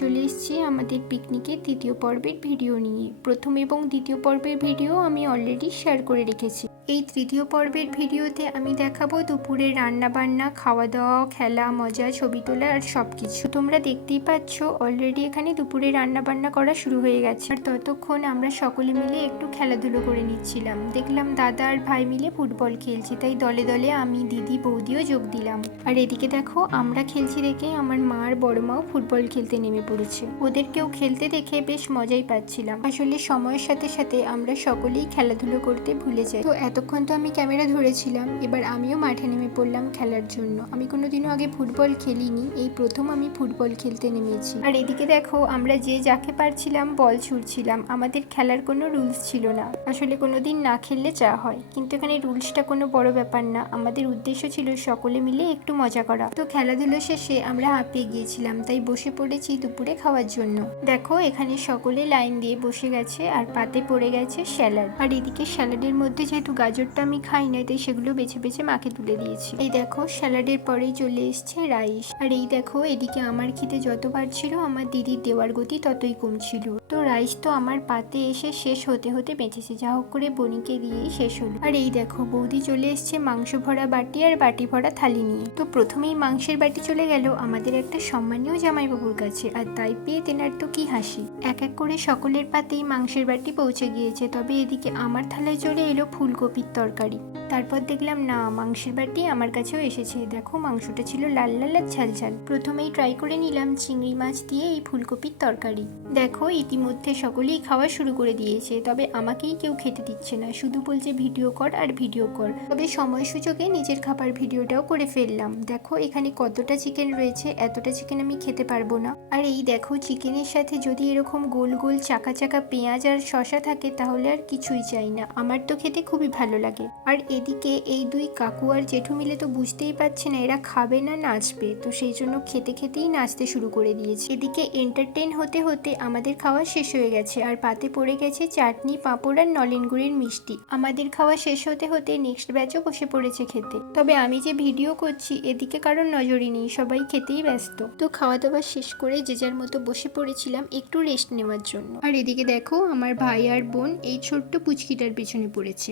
চলে এসেছি আমাদের পিকনিকের দ্বিতীয় পর্বের ভিডিও নিয়ে। প্রথম এবং দ্বিতীয় পর্বের ভিডিও আমি অলরেডি শেয়ার করে রেখেছি। এই তৃতীয় পর্বের ভিডিওতে আমি দেখাবো দুপুরে রান্না বান্না, খাওয়া দাওয়া, খেলা, মজা, ছবি তোলা আর সব কিছু। তোমরা দেখতেই পাচ্ছ অলরেডি এখানে দুপুরে রান্না বান্না করা শুরু হয়ে গেছে। আর ততক্ষণ আমরা সকলে মিলে একটু খেলাধুলো করে নিচ্ছিলাম। দেখলাম দাদা আর ভাই মিলে ফুটবল খেলছে, তাই দলে দলে আমি, দিদি, বৌদিও যোগ দিলাম। আর এদিকে দেখো আমরা খেলছি দেখে আমার মা আর বড় মাও ফুটবল খেলতে নেমে পড়েছে। ওদেরকেও খেলতে দেখে বেশ মজাই পাচ্ছিলাম। আসলে সময়ের সাথে সাথে আমরা সকলেই খেলাধুলো করতে ভুলে যাই। তো এতক্ষণ তো আমি ক্যামেরা ধরেছিলাম, এবার আমিও মাঠে নেমে পড়লাম খেলার জন্য। আমি কোনোদিনও আগে ফুটবল খেলিনি, এই প্রথম আমি ফুটবল খেলতে নেমেছি। আর এদিকে দেখো আমরা যে যাকে পারছিলাম বল ছুড়ছিলাম। আমাদের খেলার কোনো রুলস ছিল না, আসলে কোনোদিন না খেললে যা হয়, কিন্তু এখানে রুলসটা কোনো বড় ব্যাপার না। আমাদের উদ্দেশ্য ছিল সকলে মিলে একটু মজা করা। তো খেলাধুলো শেষে আমরা হাঁপিয়ে গিয়েছিলাম, তাই বসে পড়েছি দুপুরে খাওয়ার জন্য। দেখো এখানে সকলে লাইন দিয়ে বসে গেছে আর পাতে পড়ে গেছে স্যালাড। আর এদিকে স্যালাডের মধ্যে যেহেতু গাজরটা আমি খাই না, তাই সেগুলো বেছে বেছে মাকে তুলে দিয়েছি। এই দেখো স্যালাডের পরেই চলে এসছে রাইস। আর এই দেখো এদিকে আমার খিদে যত বাড়ছিল আমার দিদির দেওয়ার গতি ততই কমছিল। তো রাইস তো আমার পাতে এসে শেষ হতে হতে বেঁচেছে, যা হোক করে বনিকে দিয়েই শেষ হলো। আর এই দেখো বৌদি চলে এসছে মাংস ভরা বাটি আর বাটি ভরা থালি নিয়ে। তো প্রথমেই মাংসের বাটি চলে গেল আমাদের একটা সম্মানীয় জামাইবাবুর কাছে, আর তাই পেয়ে তেনার তো কি হাসি। এক এক করে সকলের পাতেই মাংসের বাটি পৌঁছে গিয়েছে, তবে এদিকে আমার থালায় চলে এলো ফুলকপির তরকারি। তারপর দেখলাম না, মাংসের বাটি আমার কাছেও এসেছে। দেখো মাংসটা ছিল লাল লাল আর ঝাল ঝাল। প্রথমেই ট্রাই করে নিলাম চিংড়ি মাছ দিয়ে এই ফুলকপির তরকারি। দেখো ইতিমধ্যে সকলেই খাওয়া শুরু করে দিয়েছে, তবে আমাকেই কেউ খেতে দিচ্ছে না, শুধু বলছে ভিডিও কর আর ভিডিও কর। তবে সময় সুযোগে নিজের খাবার ভিডিওটাও করে ফেললাম। দেখো এখানে কতটা চিকেন রয়েছে, এতটা চিকেন আমি খেতে পারবো না। আর এই দেখো চিকেনের সাথে যদি এরকম গোল গোল চাকা চাকা পেঁয়াজ আর শসা থাকে তাহলে আর কিছুই চাই না। আমার তো খেতে খুবই ভালো লাগে। আর এদিকে এই দুই কাকু আর জেঠু মিলে তো বুঝতেই পারছে না এরা খাবে না নাচবে, তো সেই জন্য খেতে খেতেই নাচতে শুরু করে দিয়েছে। এদিকে এন্টারটেইন হতে হতে আমাদের খাওয়া শেষ হয়ে গেছে, আর পাতে পড়ে গেছে চাটনি, পাঁপড় আর নলেন গুড়ের মিষ্টি। আমাদের খাওয়া শেষ হতে হতে নেক্সট ব্যাচও বসে পড়েছে খেতে। তবে আমি যে ভিডিও করছি এদিকে কারোর নজরই নেই, সবাই খেতেই ব্যস্ত। তো খাওয়া দাওয়া শেষ করে যে যার মতো বসে পড়েছিলাম একটু রেস্ট নেওয়ার জন্য। আর এদিকে দেখো আমার ভাই আর বোন এই ছোট্ট পুচকিটার পেছনে পড়েছে।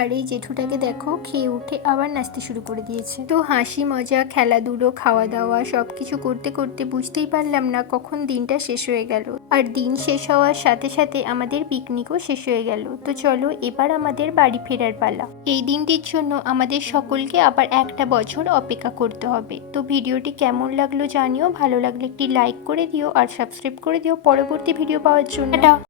আর এই জেঠুটাকে দেখো খেয়ে উঠে আবার নাচতে শুরু করে দিয়েছে। তো হাসি মজা, খেলাধুলো, খাওয়া দাওয়া সবকিছু করতে করতে বুঝতেই পারলাম না কখন দিনটা শেষ হয়ে গেল। আর দিন শেষ হওয়ার সাথে সাথে আমাদের পিকনিকও শেষ হয়ে গেল। তো চলো এবার আমাদের বাড়ি ফেরার পালা। এই দিনটির জন্য আমাদের সকলকে আবার একটা বছর অপেক্ষা করতে হবে। তো ভিডিওটি কেমন লাগলো জানিও, ভালো লাগলে একটি লাইক করে দিও আর সাবস্ক্রাইব করে দিও পরবর্তী ভিডিও পাওয়ার জন্য।